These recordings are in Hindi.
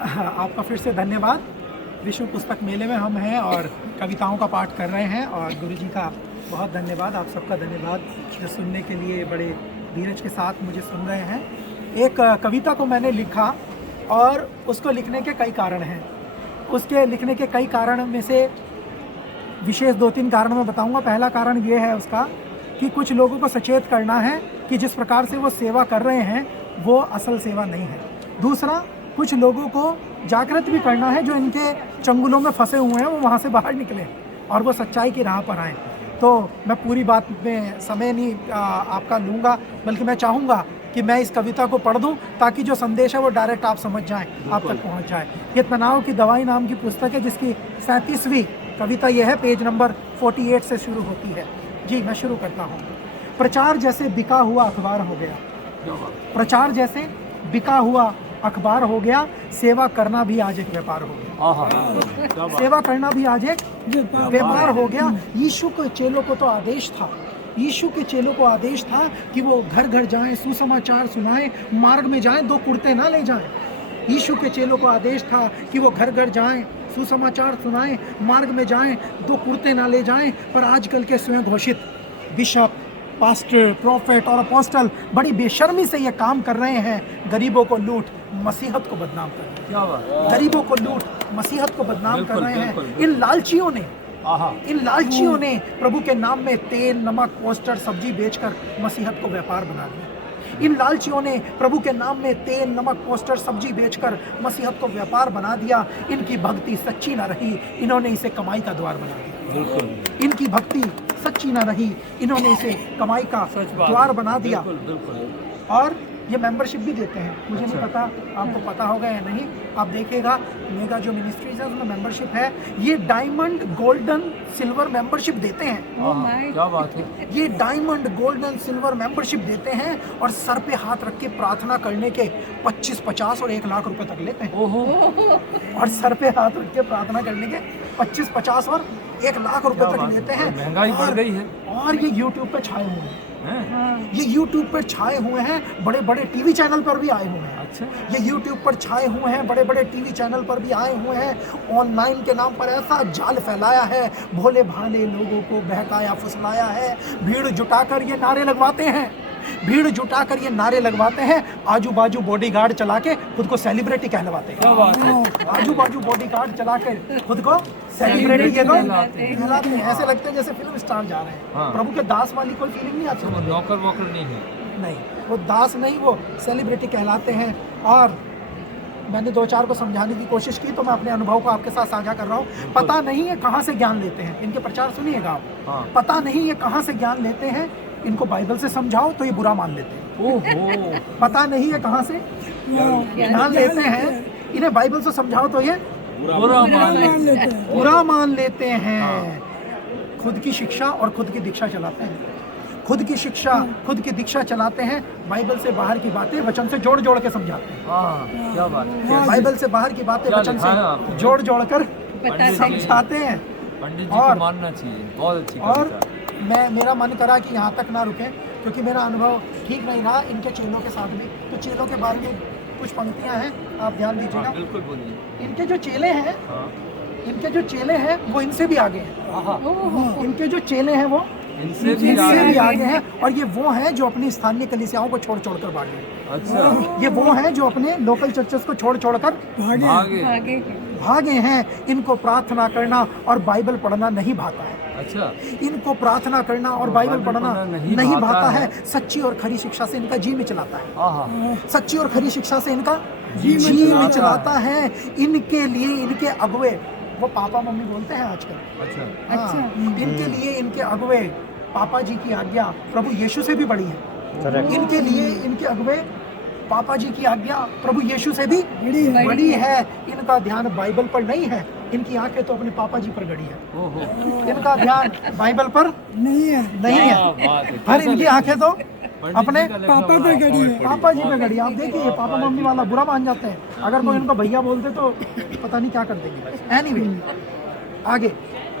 आपका फिर से धन्यवाद। विश्व पुस्तक मेले में हम हैं और कविताओं का पाठ कर रहे हैं और गुरुजी का बहुत धन्यवाद, आप सबका धन्यवाद जो सुनने के लिए बड़े धीरज के साथ मुझे सुन रहे हैं। एक कविता को मैंने लिखा और उसको लिखने के कई कारण हैं। उसके लिखने के कई कारण में से विशेष 2-3 कारण मैं बताऊंगा। पहला कारण ये है उसका कि कुछ लोगों को सचेत करना है कि जिस प्रकार से वो सेवा कर रहे हैं वो असल सेवा नहीं है। दूसरा, कुछ लोगों को जागृत भी करना है जो इनके चंगुलों में फंसे हुए हैं वो वहाँ से बाहर निकलें और वो सच्चाई की राह पर आएँ। तो मैं पूरी बात में समय नहीं आपका लूँगा, बल्कि मैं चाहूँगा कि मैं इस कविता को पढ़ दूँ ताकि जो संदेश है वो डायरेक्ट आप समझ जाएं, आप तक पहुँच जाए। ये तनाव की दवाई नाम की पुस्तक है जिसकी 37वीं कविता ये है, पेज नंबर 48 से शुरू होती है। जी मैं शुरू करता हूँ। प्रचार जैसे बिका हुआ अखबार हो गया, प्रचार जैसे बिका हुआ अखबार हो गया, सेवा करना भी आज एक व्यापार हो गया। सेवा करना भी आज एक व्यापार हो गया। यीशु के चेलों को तो आदेश था, यीशु के चेलों को आदेश था कि वो घर घर जाएं, सुसमाचार सुनाएं, मार्ग में जाएं, 2 कुर्ते ना ले जाएं। यीशु के चेलों को आदेश था कि वो घर घर जाएं, सुसमाचार सुनाएं, मार्ग में जाएं, 2 कुर्ते ना ले जाएं। पर आजकल के स्वयं घोषित बिशप, पास्टर, प्रोफेट और अपोस्टल बड़ी बेशर्मी से ये काम कर रहे हैं। गरीबों को लूट, मसीहत को बदनाम कर रहे हैं। क्या बात? गरीबों को लूट, मसीहत को बदनाम कर रहे हैं। इन लालचियों ने प्रभु के नाम में तेल, नमक, पोस्टर, सब्जी बेचकर मसीहत को व्यापार बना दिया। इन लालचियों ने प्रभु के नाम में तेल, नमक, पोस्टर, सब्जी बेचकर मसीहत को व्यापार बना दिया। इनकी भक्ति सच्ची ना रही, इन्होंने इसे कमाई का द्वार बना दिया। इनकी भक्ति सच्ची ना रही, इन्होंने इसे कमाई का द्वार बना दिया। और ये मेंबरशिप भी देते हैं, मुझे नहीं पता आपको पता होगा या नहीं। आप देखिएगा मेगा जो मिनिस्ट्रीज है उसमें मेंबरशिप है, ये डायमंड, गोल्डन, सिल्वर मेंबरशिप देते हैं। क्या बात है। ये डायमंड, गोल्डन, सिल्वर मेंबरशिप देते हैं और सर पे हाथ रख के प्रार्थना करने के 25, 50 और 1 लाख रुपए तक लेते हैं। और सर पे हाथ रख के प्रार्थना करने के 25, 50 और 1 लाख रुपए तक लेते हैं। महंगाई बढ़ गई है। और ये यूट्यूब पे छाए हुए हैं, ये यूट्यूब पर छाए हुए हैं, बड़े बड़े टीवी चैनल पर भी आए हुए हैं। अच्छा। ये यूट्यूब पर छाए हुए हैं, बड़े बड़े टीवी चैनल पर भी आए हुए हैं। ऑनलाइन के नाम पर ऐसा जाल फैलाया है, भोले भाले लोगों को बहकाया फुसलाया है। भीड़ जुटाकर ये नारे लगवाते हैं, भीड़ जुटाकर ये नारे लगवाते हैं। आजू बाजू बॉडीगार्ड चला के खुद को सेलिब्रिटी कहलवाते हैं। आजू बाजू बॉडीगार्ड चला के खुद को सेलिब्रिटी कहलाते हैं। ऐसे लगते हैं जैसे फिल्म स्टार जा रहे हैं। हाँ। प्रभु के दास वाली कोई फीलिंग नहीं आती। नौकर वोकर नहीं है। नहीं, वो दास नहीं, वो सेलिब्रिटी कहलाते हैं। और मैंने 2-4 को समझाने की कोशिश की तो मैं अपने अनुभव को आपके साथ साझा कर रहा हूँ। पता नहीं है कहाँ से ज्ञान लेते हैं, इनके प्रचार सुनिएगा आप। हाँ। पता नहीं है कहाँ से ज्ञान लेते हैं। इनको बाइबल से समझाओ तो ये बुरा मान लेते हैं। ओहो। पता नहीं है कहाँ से ज्ञान लेते हैं, इन्हें बाइबल से समझाओ तो ये बुरा मान लेते हैं। खुद की शिक्षा और खुद की दीक्षा चलाते हैं, खुद की शिक्षा, खुद की दीक्षा चलाते हैं। बाइबल से बाहर की बातें वचन से जोड़ जोड़ के समझाते हैं। क्या बात है। बाइबल से बाहर की बातें वचन से जोड़ जोड़ कर समझाते हैं। पंडित जी को मानना चाहिए, बहुत अच्छी और मेरा मन करा कि यहाँ तक ना रुके क्योंकि मेरा अनुभव ठीक नहीं रहा इनके चेलों के साथ भी। तो चेलों के बारे में कुछ पंक्तियाँ हैं, आप ध्यान दीजिएगा। बिल्कुल बोलिए। इनके जो चेले हैं, इनके जो चेले हैं वो इनसे भी आगे हैं। इनके जो चेले हैं वो इनसे भी आगे हैं। और ये वो हैं जो अपनी स्थानीय कलीसियाओं को छोड़ छोड़ कर भागे। अच्छा। ये वो हैं जो अपने लोकल चर्चेस को छोड़ छोड़ कर भागे हैं। इनको प्रार्थना करना और बाइबल पढ़ना नहीं भाता है। अच्छा। इनको प्रार्थना करना और बाइबल पढ़ना नहीं भाता है। सच्ची और खरी शिक्षा से इनका जी मिचलाता है। सच्ची और खरी शिक्षा से इनका जी मिचलाता है। इनके लिए इनके अगुवे, वो पापा मम्मी बोलते हैं आजकल। अच्छा। इनके लिए इनके अगुवे, पापा जी की आज्ञा प्रभु यीशु से भी बड़ी है। इनके लिए इनके अगुवे, पापा जी की आज्ञा प्रभु यीशु से भी बड़ी है। इनका ध्यान बाइबल पर नहीं है, इनकी आंखें तो अपने पापा जी पर गड़ी है। इनका ध्यान बाइबल पर नहीं है। पर इनकी आंखें तो अपने पापा पे गड़ी है, पापा जी पे गड़ी। आप देखिए पापा मम्मी वाला बुरा मान जाते हैं। अगर कोई उनको भैया बोलते तो पता नहीं क्या कर देंगे। एनीवे, आगे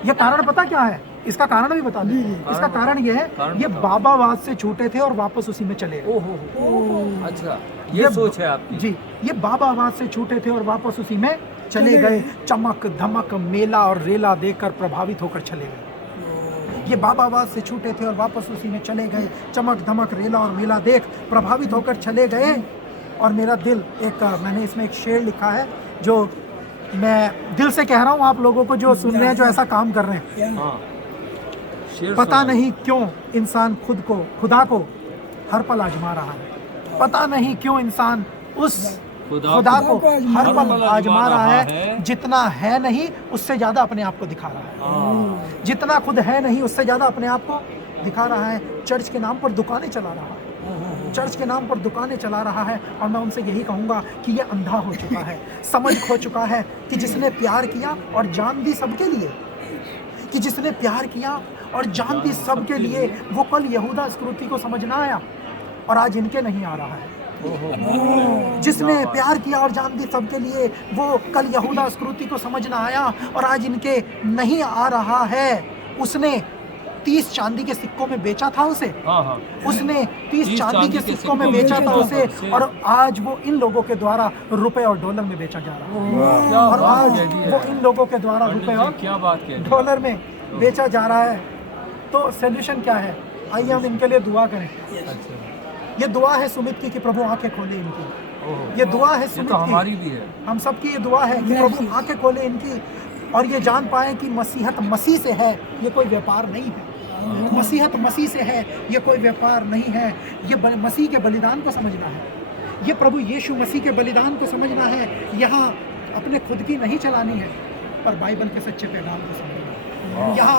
ये कारण पता क्या है? इसका कारण भी बता दें। इसका कारण ये है, कारण ये बताओ। बाबावाद से छूटे थे और वापस उसी में चले गए। ओहो अच्छा, ये सोच है आपकी। जी, ये बाबावाद से छूटे थे और वापस उसी में चले गए। चमक धमक मेला और रेला देखकर प्रभावित होकर चले गए। ये बाबावाद से छूटे थे और वापस उसी में चले गए। चमक धमक रेला और मेला देख प्रभावित होकर चले गए। और मेरा दिल मैंने इसमें एक शेर लिखा है जो मैं दिल से कह रहा हूँ आप लोगों को जो सुन रहे हैं, जो ऐसा काम कर रहे हैं। हाँ, शेर पता सुनाओ। नहीं क्यों इंसान खुदा को हर पल आजमा रहा है। पता नहीं क्यों इंसान उस खुदा को हर पल आजमा रहा है। जितना है नहीं उससे ज़्यादा अपने आप को दिखा रहा है। हाँ, जितना खुद है नहीं उससे ज़्यादा अपने आप को दिखा रहा है। चर्च के नाम पर दुकानें चला रहा है। चर्च के नाम पर दुकानें चला रहा है। और मैं उनसे यही कहूँगा कि ये अंधा हो चुका है, समझ खो चुका है कि जिसने प्यार किया और जान दी सबके लिए, कि जिसने प्यार किया और जान दी सबके लिए, वो कल यहूदा इस्करियोती को समझ ना आया और आज इनके नहीं आ रहा है। जिसने प्यार किया और जान दी सबके लिए, वो कल यहूदा इस्करियोती को समझ ना आया और आज इनके नहीं आ रहा है। उसने 30 चांदी के सिक्कों में बेचा था उसे। हाँ, उसने 30 चांदी के सिक्कों में बेचा था उसे, और आज वो इन लोगों के द्वारा रुपए और डॉलर में बेचा जा रहा है। क्या और बात आज कह दी है। वो इन लोगों के द्वारा पंडित रुपए जी, और क्या बात कह दी। डॉलर में बेचा जा रहा है। तो सॉल्यूशन क्या है? आइए हम इनके लिए दुआ करें। अच्छा, ये दुआ है सुमित की कि प्रभु आंखें खोले इनकी। ओहो, ये दुआ है ये सुमित तो हमारी की, भी है। हम सबकी ये दुआ है कि प्रभु आंखें खोले इनकी और ये जान पाए कि मसीहत मसीह से है, ये कोई व्यापार नहीं है। मसीहत मसीह से है, ये कोई व्यापार नहीं है। ये मसीह के बलिदान को समझना है। ये प्रभु यीशु मसीह के बलिदान को समझना है। यहाँ अपने खुद की नहीं चलानी है, पर बाइबल के सच्चे पैगाम को समझना है। यहाँ